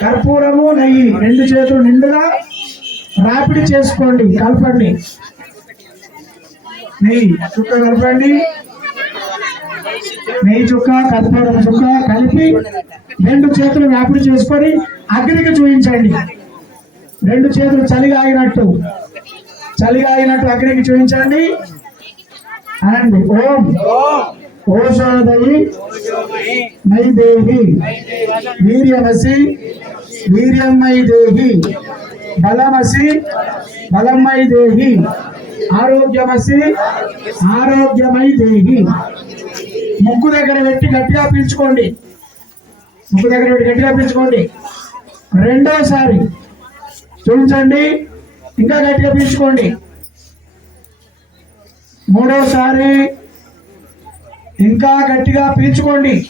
కర్పూరము నెయ్యి రెండు చేతులు నిండుగా రాపిడి చేసుకోండి కలపండి. నెయ్యి చుక్క కలపండి. నెయ్యి చుక్క కర్పూరం చుక్క కలిపి రెండు చేతులు వ్యాపిడి చేసుకొని అగ్నికి చూపించండి. రెండు చేతులు చలిగా ఆగినట్టు చలిగా ఆగినట్టు అగ్నికి చూపించండి. అనండి. ఓం. ఓషాదయి మై దేహి వీర్యమసి వీర్యమ్మై దేహి బలమసి బలమ్మై దేహి ఆరోగ్యమసి ఆరోగ్యమై దేహి ముక్కు దగ్గర పెట్టి గట్టిగా పీల్చుకోండి. ముక్కు దగ్గర పెట్టి గట్టిగా పీల్చుకోండి. రెండోసారి చూపించండి. ఇంకా గట్టిగా పీల్చుకోండి. మూడోసారి ఇంకా గట్టిగా పీల్చుకోండి.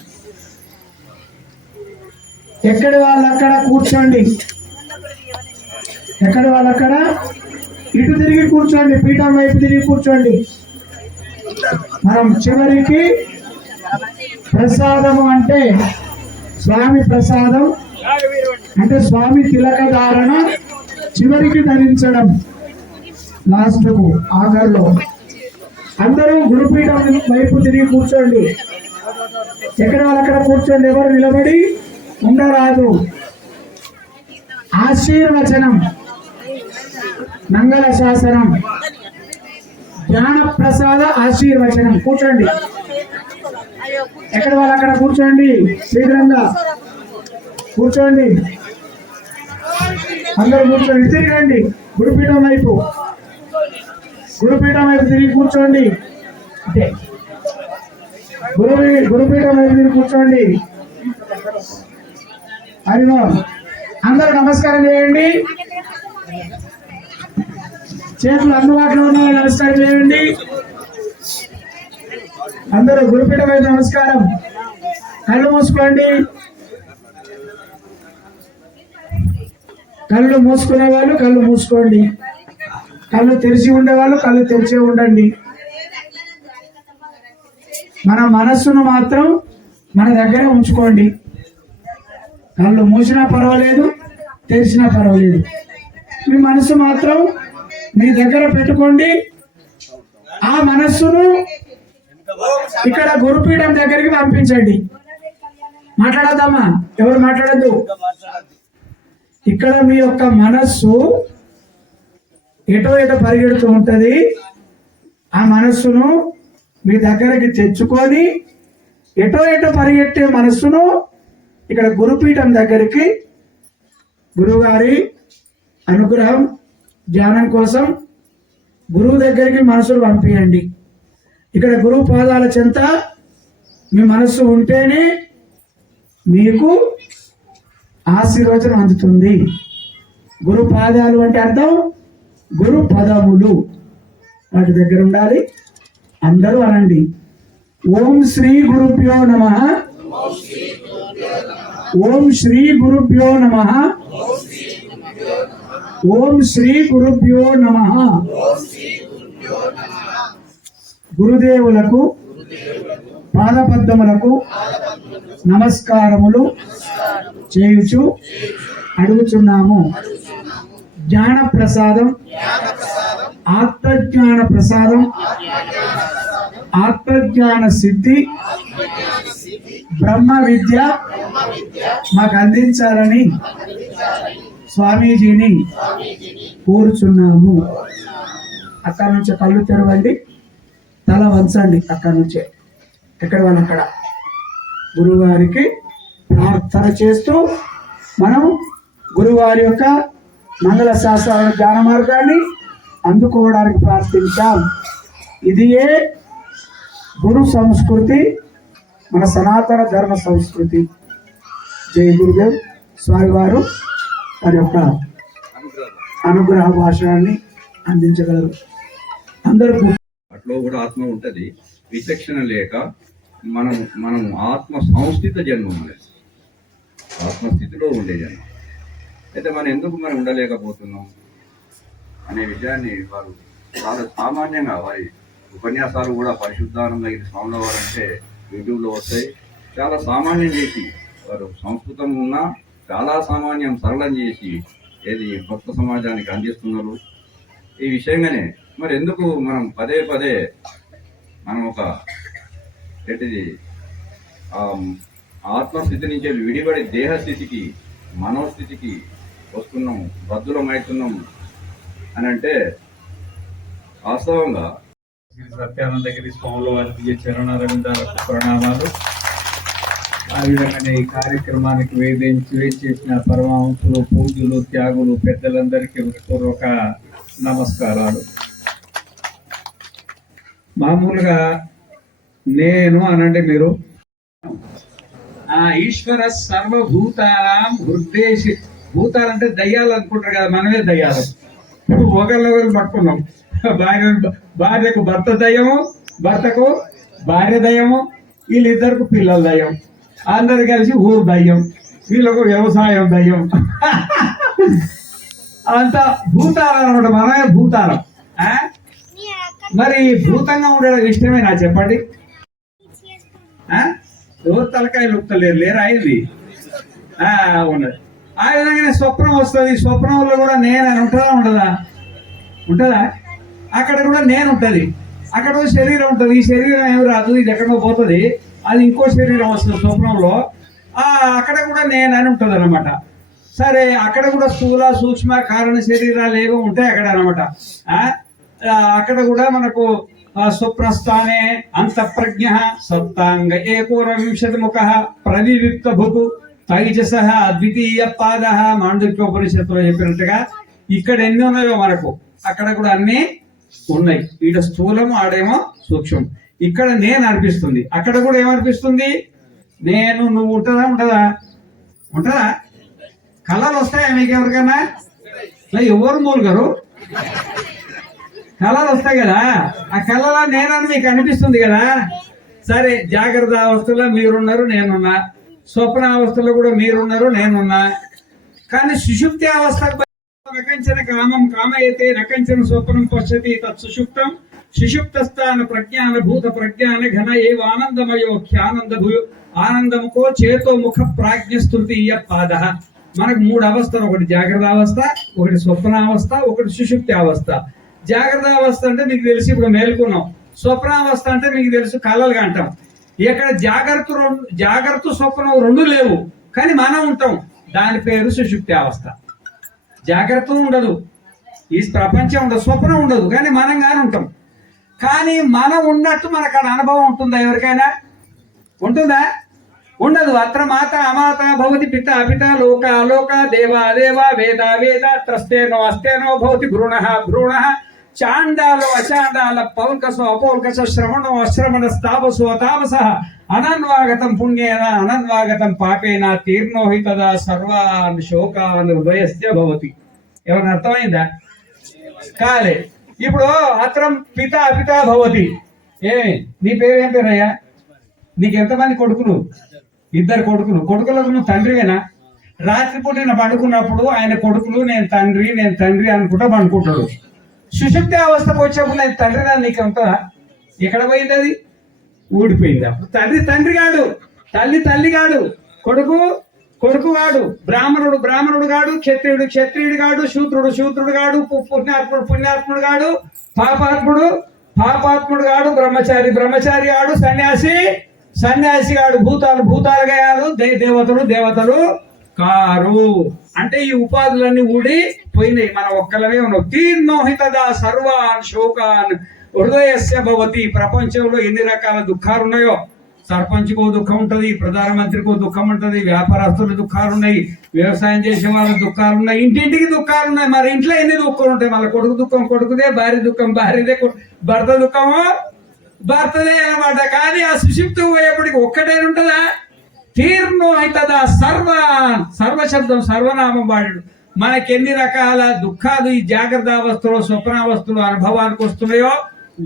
ఎక్కడి వాళ్ళు అక్కడ కూర్చోండి. ఎక్కడి వాళ్ళు అక్కడ ఇటు తిరిగి కూర్చోండి పీఠం వైపు తిరిగి కూర్చోండి. మనం చివరికి ప్రసాదము అంటే స్వామి ప్రసాదం. అంటే స్వామి తిలక ధారణ చివరికి ధరించడం లాస్ట్కు ఆఖరిలో. అందరూ గురుపీఠం వైపు తిరిగి కూర్చోండి. ఎక్కడ వాళ్ళు అక్కడ కూర్చోండి ఎవరు నిలబడి ఉండరాదు. ఆశీర్వచనం మంగళ శాసనం జ్ఞాన ప్రసాద ఆశీర్వచనం. కూర్చోండి. ఎక్కడ వాళ్ళు అక్కడ కూర్చోండి? శీఘ్రంగా కూర్చోండి. అందరూ కూర్చోండి. తిరగండి. గురుపీఠం వైపు. గురుపీఠం వైపు తిరిగి కూర్చోండి. గురు గురుపీఠం వైపు తిరిగి కూర్చోండి. అదిగో అందరూ నమస్కారం చేయండి. చేతులు అందుబాటులో ఉన్న నమస్కారం చేయండి. అందరూ గురుపీఠం మీద నమస్కారం. కళ్ళు మూసుకోండి. కళ్ళు మూసుకునే వాళ్ళు కళ్ళు మూసుకోండి. కళ్ళు తెరిచి ఉండేవాళ్ళు కళ్ళు తెరిచే ఉండండి. మన మనస్సును మాత్రం మన దగ్గర ఉంచుకోండి. కళ్ళు మూసినా పర్వాలేదు తెరిచినా పర్వాలేదు. మీ మనసు మాత్రం మీ దగ్గర పెట్టుకోండి. ఆ మనస్సును ఇక్కడ గురుపీఠం దగ్గరికి పంపించండి. మాట్లాడదామా ఎవరు మాట్లాడద్దు. ఇక్కడ మీ యొక్క మనస్సు ఎటో ఎటో పరిగెడుతూ ఉంటుంది ఆ మనస్సును మీ దగ్గరికి తెచ్చుకొని ఎటో ఎటో పరిగెట్టే మనస్సును ఇక్కడ గురుపీఠం దగ్గరికి గురువుగారి అనుగ్రహం ధ్యానం కోసం గురువు దగ్గరికి మనసును పంపించండి ఇక్కడ గురువు పాదాల చెంత మీ మనస్సు ఉంటేనే మీకు ఆశీర్వచనం అందుతుంది. గురు పాదాలు అంటే అర్థం? గురు పదములు వాటి దగ్గర ఉండాలి. అందరూ అనండి. ఓం శ్రీ గురుభ్యో నమ. ఓం శ్రీ గురుభ్యో నమ. ఓం శ్రీ గురుభ్యో నమ. గురుదేవులకు పాదపద్మములకు నమస్కారములు చేయుచు అడుగుచున్నాము. జ్ఞాన ప్రసాదం ఆత్మజ్ఞాన ప్రసాదం ఆత్మజ్ఞాన సిద్ధి బ్రహ్మ విద్య మాకు అందించాలని స్వామీజీని కోరుచున్నాము. అక్కడ నుంచి కళ్ళు తెరవండి తల వంచండి అక్కడ నుంచే. ఎక్కడ వాళ్ళు అక్కడ? గురువారికి ప్రార్థన చేస్తూ మనం గురువారి యొక్క మంగళ శాస్త్రాల జ్ఞాన మార్గాన్ని అందుకోవడానికి ప్రార్థించాం. ఇది ఏ గురు సంస్కృతి మన సనాతన ధర్మ సంస్కృతి. జై గురుదేవ్ స్వామివారు వారి యొక్క అనుగ్రహ భాషణాన్ని అందించగలరు. అందరూ అట్లో కూడా ఆత్మ ఉంటది. విచక్షణ లేక మనం మనం ఆత్మ సంస్థిత జన్మం అనేది. ఆత్మస్థితిలో ఉండే జన్మ. అయితే మనం ఎందుకు మనం ఉండలేకపోతున్నాం అనే విషయాన్ని వారు చాలా సామాన్యంగా వారి ఉపన్యాసాలు కూడా పరిశుద్ధానందగిరి స్వాముల వారు అంటే యూట్యూబ్లో వస్తాయి. చాలా సామాన్యం చేసి వారు సంస్కృతం ఉన్నా చాలా సామాన్యం సరళం చేసి ఏది భక్త సమాజానికి అందిస్తున్నారు. ఈ విషయంగానే మరి ఎందుకు మనం పదే పదే మనం ఒక ఏంటిది ఆత్మస్థితి నుంచి విడిపడి దేహస్థితికి మనోస్థితికి వస్తున్నాము బద్దులమవుతున్నాము అని అంటే వాస్తవంగా సత్యానందగిరి స్వాముల వారికి చరణారవిందాలకు ప్రణామాలు. ఆ విధంగానే ఈ కార్యక్రమానికి వేధించి వేచేసిన పరమహంసులు పూజలు త్యాగులు పెద్దలందరికీ పూర్వక నమస్కారాలు. మామూలుగా నేను అనండి మీరు? ఆ ఈశ్వర సర్వభూతానాం హృదయసి భూతాలంటే దయ్యాలు అనుకుంటారు కదా మనమే దయ్యాలు. ఇప్పుడు ఒకరినొకరు పట్టుకున్నాం. భార్య భార్యకు భర్త దయ్యము భర్తకు భార్య దయ్యము వీళ్ళిద్దరికి పిల్లల దయ్యం. అందరు కలిసి ఊరు దయ్యం వీళ్ళకు వ్యవసాయం దయ్యం. అంత భూతాలం అనమాట మనమే భూతాలం. ఆ? మరి భూతంగా ఉండడం ఇష్టమేనా చెప్పండి? ఆ? ఎవరు తలకాయలు ఒక్కలేరు లేరా అయింది ఉన్నది ఆ విధంగానే స్వప్నం వస్తుంది. స్వప్నంలో కూడా నేను అని ఉంటుందా ఉండదా? ఉంటుందా? అక్కడ కూడా నేను ఉంటుంది. అక్కడ శరీరం ఉంటుంది. ఈ శరీరం ఏమి రాదు ఇది ఎక్కడో పోతుంది. అది ఇంకో శరీరం వస్తుంది స్వప్నంలో. అక్కడ కూడా నేను అని ఉంటుంది అనమాట సరే అక్కడ కూడా స్థూల సూక్ష్మ కారణ శరీరాలు ఏవో ఉంటాయి అక్కడ అనమాట అక్కడ కూడా మనకు ఆ, స్వప్నస్థానే అంతఃప్రజ్ఞ సప్తాంగ ఏకోన వింశతి ముఖ ప్రవివిక్త భుకు తైజస అద్వితీయ పాద మాండక్యోపనిషత్తులో చెప్పినట్టుగా ఇక్కడ ఎన్ని ఉన్నాయో మనకు? అక్కడ కూడా అన్ని ఉన్నాయి. ఈడ స్థూలము ఆడేమో సూక్ష్మం. ఇక్కడ నేను అనిపిస్తుంది. అక్కడ కూడా ఏమనిపిస్తుంది? నేను నువ్వు ఉంటుందా? ఉంటుందా? ఉంటుందా? కళలు వస్తాయా మీకు ఎవరికైనా ఇలా ఎవరు మూలుగారు కళలు వస్తాయి కదా. ఆ కళలో నేనని మీకు అనిపిస్తుంది కదా? సరే జాగ్రత్త అవస్థలో మీరున్నారు నేనున్నా. స్వప్న అవస్థలో కూడా మీరున్నారు నేనున్నా. కానీ సుషుప్తి అవస్థ రకంచన కామం కామయతే రకంచన స్వప్నం పశ్యతి తత్ సుషుప్తం. సుషుప్తస్థాన ప్రజ్ఞాన భూత ప్రజ్ఞాన ఘన ఏవ ఆనందమయో ఖ్యానంద భూయో ఆనందముకో చేతో ముఖ ప్రాజ్ఞ స్తృతీయ పాద. మనకు మూడు అవస్థలు ఒకటి జాగ్రత్త అవస్థ ఒకటి స్వప్న అవస్థ ఒకటి సుషుప్తి అవస్థ జాగ్రత్త అవస్థ అంటే మీకు తెలిసి ఇప్పుడు మేల్కొన్నాం. స్వప్నావస్థ అంటే మీకు తెలుసు కళలుగా అంటాం. ఇక్కడ జాగ్రత్త రెండు జాగ్రత్త స్వప్నం రెండు లేవు. కానీ మనం ఉంటాం. దాని పేరు సుషుప్తి అవస్థ. జాగ్రత్త ఉండదు. ఈ ప్రపంచం ఉండదు. స్వప్నం ఉండదు. కానీ మనం కానీ ఉంటాం. కానీ మనం ఉన్నట్టు మనకు అక్కడ అనుభవం ఉంటుందా ఎవరికైనా? ఉంటుందా? ఉండదు. అత్ర మాత అమాత భవతి పిత అపిత లోక అలోక దేవ అదేవ వేద వేద త్రస్తేనో అస్తేనో భవతి భ్రూణ భ్రూణ చాండాలో అచాండాల పల్కసు అపౌల్కస శ్రవణో అశ్రవణ స్థాపసు తాపస అనన్వాగతం పుణ్యేన అనన్వాగతం పాపేన తీర్ణోహి తదా సర్వాన్ శోకాన్ ఉదయస్య భవతి. ఎవరిని అర్థమైందా? కాలే. ఇప్పుడు అత్రం పిత అపిత భవతి. ఏమి నీ పేరు పేరయ్యా? నీకు ఎంతమంది కొడుకులు? ఇద్దరు కొడుకులు. కొడుకులకు నువ్వు తండ్రివేనా? రాత్రిపూట నేను పడుకున్నప్పుడు ఆయన కొడుకులు నేను తండ్రి నేను తండ్రి అనుకుంటా పడుకుంటాడు. సుషుప్తి అవస్థకు వచ్చేప్పుడు నేను తండ్రి నా నీకు ఉంటుందా ఎక్కడ పోయింది అది? ఊడిపోయింది. అప్పుడు తండ్రి తండ్రి కాడు తల్లి తల్లి కాడు కొడుకు కొడుకు వాడు. బ్రాహ్మణుడు బ్రాహ్మణుడు కాడు. క్షత్రియుడు క్షత్రియుడు కాడు. శూద్రుడు శూద్రుడు కాడు. పు- పుణ్యాత్ముడు పుణ్యాత్ముడు కాడు. పాపాత్ముడు పాపాత్ముడు కాడు. బ్రహ్మచారి బ్రహ్మచారి ఆడు. సన్యాసి సన్యాసి కాడు భూతాలు భూతాలు గాయాలు. దే దేవతలు దేవతలు. కారు అంటే ఈ ఉపాధులన్నీ ఊడి పోయినాయి. మన ఒక్కలమే ఉన్నాం. తీర్ణోహితదా సర్వాన్ శోకాన్. హృదయస్య భవతి. ప్రపంచంలో ఎన్ని రకాల దుఃఖాలు ఉన్నాయో? సర్పంచ్కో దుఃఖం ఉంటుంది ప్రధానమంత్రికో దుఃఖం ఉంటుంది వ్యాపారస్తుల దుఃఖాలు ఉన్నాయి వ్యవసాయం చేసే వాళ్ళ దుఃఖాలు ఉన్నాయి. ఇంటింటికి దుఃఖాలు ఉన్నాయి. మరి ఇంట్లో ఎన్ని దుఃఖాలు ఉంటాయి? మళ్ళీ కొడుకు దుఃఖం కొడుకుదే భార్య దుఃఖం భార్యదే భర్త దుఃఖము? భర్తదే అనమాట కానీ ఆ సుషిప్తం పోయేప్పటికి ఒక్కటే ఉంటుందా? తీర్ణో అవుతుందా సర్వ సర్వశబ్దం సర్వనామం వాడు మనకి ఎన్ని రకాల దుఃఖాలు ఈ జాగ్రత్త అవస్థలో స్వప్నావస్థలో అనుభవానికి వస్తున్నాయో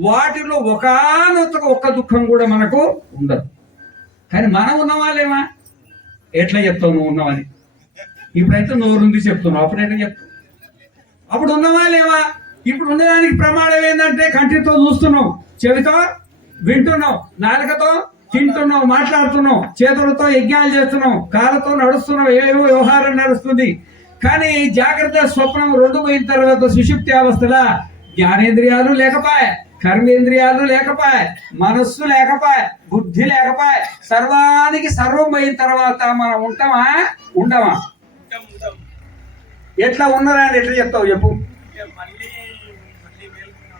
వాటిలో ఒకనొక ఒక్క దుఃఖం కూడా మనకు ఉండదు. కానీ మనం ఉన్నవాళ్ళేమా? ఎట్లా చెప్తావు నువ్వు ఉన్నావని ఇప్పుడైతే నోరుంది చెప్తున్నావు అప్పుడు ఎట్లా చెప్తావు? అప్పుడు ఉన్నవాళ్ళేమా? ఇప్పుడు ఉన్నదానికి ప్రమాణం ఏంటంటే కంటితో చూస్తున్నావు చెవితో వింటున్నావు నాలుకతో తింటున్నావు మాట్లాడుతున్నావు చేతులతో యజ్ఞాలు చేస్తున్నావు కాళ్ళతో నడుస్తున్నావు ఏవో వ్యవహారం నడుస్తుంది. కానీ జాగ్రత్త స్వప్నం రెండు పోయిన తర్వాత సుషుప్తి అవస్థలా జ్ఞానేంద్రియాలు లేకపాయ కర్మేంద్రియాలు లేకపాయ మనస్సు లేకపాయ బుద్ధి లేకపాయ సర్వానికి సర్వం పోయిన తర్వాత మనం ఉంటామా? ఉండమా? ఎట్లా ఉన్నారా అని ఎట్లా చెప్తావు చెప్పు.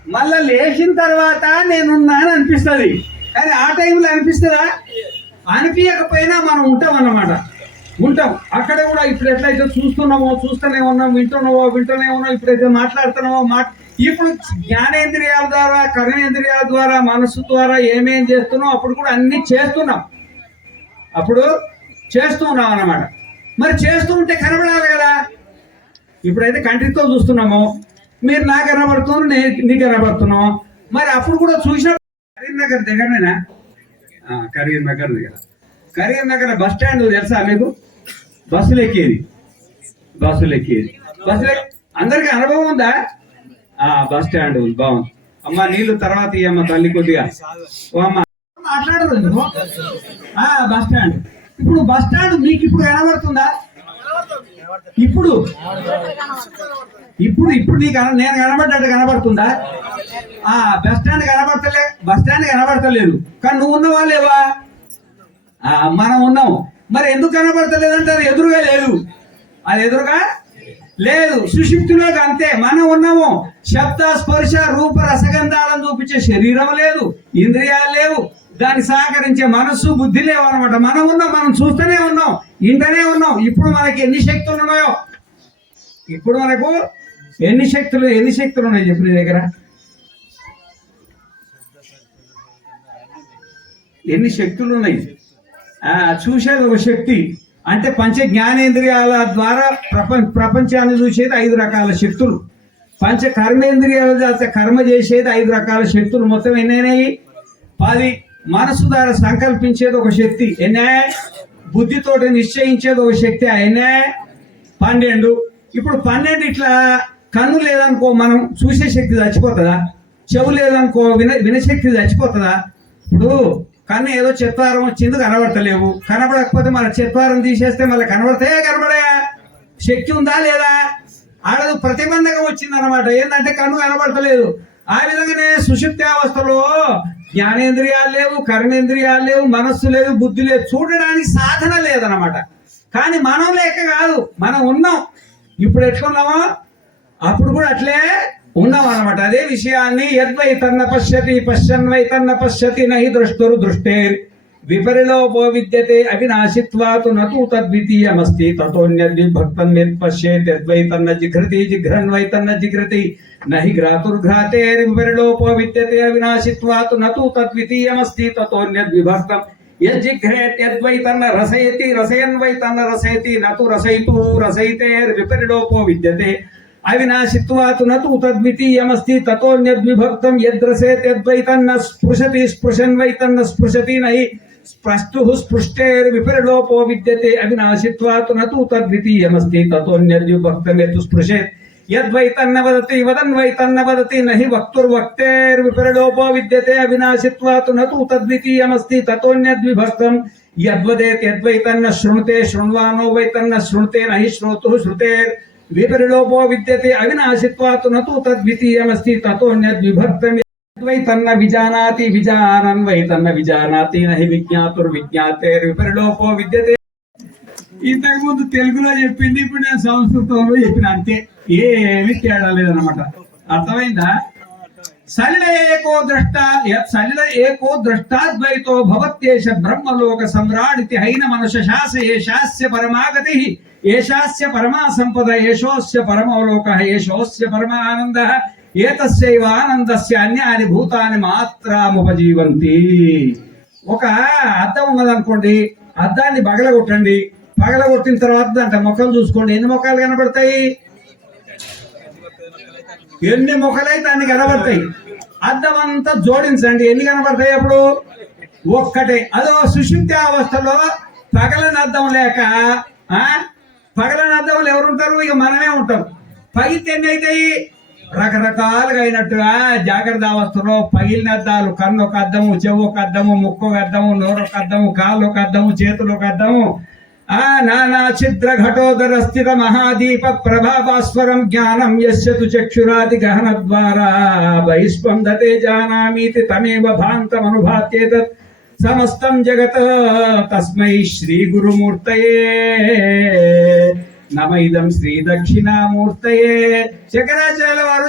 మళ్ళా లేచిన తర్వాత నేనున్నాను అనిపిస్తుంది. కానీ ఆ టైంలో అనిపిస్తుందా? అనిపించకపోయినా మనం ఉంటాం అన్నమాట ఉంటాం. అక్కడ కూడా ఇప్పుడు ఎట్లయితే చూస్తున్నామో చూస్తూనే ఉన్నాం వింటున్నామో వింటూనే ఉన్నాం ఇప్పుడైతే మాట్లాడుతున్నామో మా ఇప్పుడు జ్ఞానేంద్రియాల ద్వారా కర్మేంద్రియాల ద్వారా మనసు ద్వారా ఏమేం చేస్తున్నాం అప్పుడు కూడా అన్ని చేస్తున్నాం. అప్పుడు చేస్తూ ఉన్నాం అన్నమాట మరి చేస్తూ ఉంటే కనబడాలి కదా. ఇప్పుడైతే కంటితో చూస్తున్నాము. మీరు నాకు కనబడుతున్నారు నేను నీకు కనబడుతున్నాం. మరి అప్పుడు కూడా చూసిన కరీంనగర్ దగ్గరనేనా? ఆ, కరీంనగర్ దగ్గర. కరీంనగర్ బస్ స్టాండ్ తెలుసా మీకు? బస్సులు ఎక్కేది బస్సులు ఎక్కేది బస్సులు అందరికి అనుభవం ఉందా? ఆ బస్ స్టాండ్ బాగుంది. అమ్మ నీళ్ళు తర్వాత ఇయ్యమ్మ తల్లి కొద్దిగా. ఓ అమ్మ. మాట్లాడదు ఆ బస్ స్టాండ్. ఇప్పుడు బస్ స్టాండ్ మీకు ఇప్పుడు కనబడుతుందా? ఇప్పుడు ఇప్పుడు ఇప్పుడు నీకు నేను కనబడ్డట్టు కనబడుతుందా? ఆ బస్ స్టాండ్ కనబడతలే బస్ స్టాండ్ కనబడతలేదు. కానీ నువ్వు ఉన్నవా లేవా మనం ఉన్నాం. మరి ఎందుకు కనబడతలేదంటే అది ఎదురుగా లేదు అది ఎదురుగా లేదు. సుషిప్తిలోకి అంతే. మనం ఉన్నాము. శబ్ద స్పర్శ రూప రసగంధాలను చూపించే శరీరం లేదు. ఇంద్రియాలు లేవు. దాన్ని సహకరించే మనస్సు బుద్ధి లేవు అనమాట మనం ఉన్నాం. మనం చూస్తూనే ఉన్నాం. ఇంటనే ఉన్నాం. ఇప్పుడు మనకి ఎన్ని శక్తులు ఉన్నాయో? ఇప్పుడు మనకు ఎన్ని శక్తులు ఎన్ని శక్తులు ఉన్నాయి చెప్పు నీ దగ్గర? ఎన్ని శక్తులు ఉన్నాయి? చూసేది ఒక శక్తి. అంటే పంచ జ్ఞానేంద్రియాల ద్వారా ప్రపంచ ప్రపంచాన్ని చూసేది ఐదు రకాల శక్తులు. పంచ కర్మేంద్రియాల ద్వారా కర్మ చేసేది ఐదు రకాల శక్తులు. మొత్తం ఎన్నైనాయి పది. మనసు ద్వారా సంకల్పించేది ఒక శక్తి. ఎన్నే? బుద్ధితోటి నిశ్చయించేది ఒక శక్తి ఆయనే. పన్నెండు. ఇప్పుడు పన్నెండు ఇట్లా కన్ను లేదనుకో మనం చూసే శక్తి చచ్చిపోతుందా? చెవు లేదనుకో విన వినశక్తి చచ్చిపోతుందా? ఇప్పుడు కన్ను ఏదో చెత్వారం వచ్చింది కనబడతలేవు. కనబడకపోతే మన చెత్వారం తీసేస్తే మళ్ళీ కనబడతాయా కనబడే శక్తి ఉందా లేదా? ఆడదు ప్రతిబంధకం వచ్చింది అనమాట ఏంటంటే కన్ను కనబడతలేదు. ఆ విధంగానే సుషుప్తి అవస్థలో జ్ఞానేంద్రియాలు లేవు కర్మేంద్రియాలు లేవు మనస్సు లేదు బుద్ధి లేదు. చూడడానికి సాధన లేదనమాట కానీ మనం లేక కాదు మనం ఉన్నాం. ఇప్పుడు ఎట్లున్నామో? అప్పుడు కూడా అట్లే ఉన్నాం అనమాట అదే విషయాన్ని యద్వైతన్న పశ్యతి పశ్యన్వైతన్న పశ్యతి నహి దృష్టురు దృష్టే విపరిలోపో విద్యతే అవినాశిత్వాతు నతు తద్వితీయమస్తి తతోన్యద్విభక్తం యత్ పశ్యేత్ యద్వైతన్న జిఘ్రతి జిఘ్రన్వైతన్న జిఘ్రతి నహి గ్రాతుర్ఘ్రాతే విపరిలోపో విద్యతే అవినాశిత్వాతు నతు తద్వితీయమస్తి తతోన్యద్విభక్తం యజ్జిఘ్రేత్ యద్వైతన్న రసయతి రసయన్వైతన్న రసయతి నతు రసయితు రసయితేర్ విపరిలోపో విద్యతే అవినాశిత్వాతు నతు తద్వితీయమస్తి తతోన్యద్విభక్తం యద్రసేత్ యద్వైతన్న స్పృశతి స్పృశన్వైతన్న స్పృశతి నహి స్పష్టు స్పృష్టేర్ విపరిలోపో విద్యతే అవినాశిత్వాతు నతు తద్వితీయమస్తి తతోన్యద్విభక్తం యత్ స్పృశేత్ యద్వైతన్న వదతి వదన్వైతన్న వదతి నహి వక్తుర్వక్తేర్ విపరిలోపో విద్యతే అవినాశిత్వాతు నతు తద్వితీయమస్తి తతోన్యద్విభక్తం యద్వదేత్ యద్వైతన్న శృణుతే శృణ్వానో వైతన్న శృణుతే నహి శ్రోతు శృతేర్. విపరిలోపో విద్యతే అవినాశిత్వాతు నతు తద్వితీయమస్తి తతోన్యద్విభక్తం తన్న విజానాతి విజానన్ వై తన్న విజానాతి నహి విజ్ఞాతుర్ విజ్ఞాతుర్విజ్ఞాతేర్ విపరిలోపో విద్యతే. ఇంతకు ముందు తెలుగులో చెప్పింది ఇప్పుడు నేను సంస్కృతంలో చెప్పిన అంతే. ఏమి తేడా లేదనమాట అర్థమైందా? సలిల ఏకో ద్రష్ట సలిల ఏకో ద్రష్టాద్వైతో భవత్యేష బ్రహ్మలోక సమ్రాడితి హైన మనుష శాస ఏషాస్య పరమాగతి ఏషాస్య పరమా సంపద ఏషోస్య పరమలోక ఏషోస్య పరమానంద ఆనంద ఏతస్యవ ఆనందస్య అన్యాని భూతాని మాత్రముపజీవంతి. ఒక అద్దం ఉన్నదనుకోండి అద్దాన్ని పగలగొట్టండి. పగలగొట్టిన తర్వాత దాంట్లో మొక్కలు చూసుకోండి. ఎన్ని మొక్కలు కనబడతాయి? ఎన్ని మొక్కలైతే అన్ని కనబడతాయి? అద్దం అంతా జోడించండి. ఎన్ని కనబడతాయి అప్పుడు? ఒక్కటే. అదో సుశుద్ధి అవస్థలో పగలని అద్దం లేక ఆ? పగలని అద్దంలో ఎవరు ఉంటారు ఇక మనమే ఉంటాం. పగితే ఎన్ని అవుతాయి రకరకాలుగా అయినట్టుగా జాగ్రత్త అవస్థలో పగిలిన అద్దాలు కన్ను ఒక అద్దము చెవు ఒక అద్దము ముక్కు ఒక అద్దము నోరు ఒక అద్దము కాళ్ళు ఒక అద్దము చేతులు ఒక అద్దము. ఆ నానా ఛిద్ర ఘటోదర స్థిత మహాదీప ప్రభాభాస్వరం జ్ఞానం యస్యతు చక్షురాది గహన ద్వారా. బహిస్పందతే జానామీతి తమేవ భాంతమనుభాత్యేతత్ సమస్తం జగత్ తస్మై శ్రీ గురుమూర్తయే. నమ ఇదం శ్రీ దక్షిణామూర్తయే. శంకరాచార్య వారు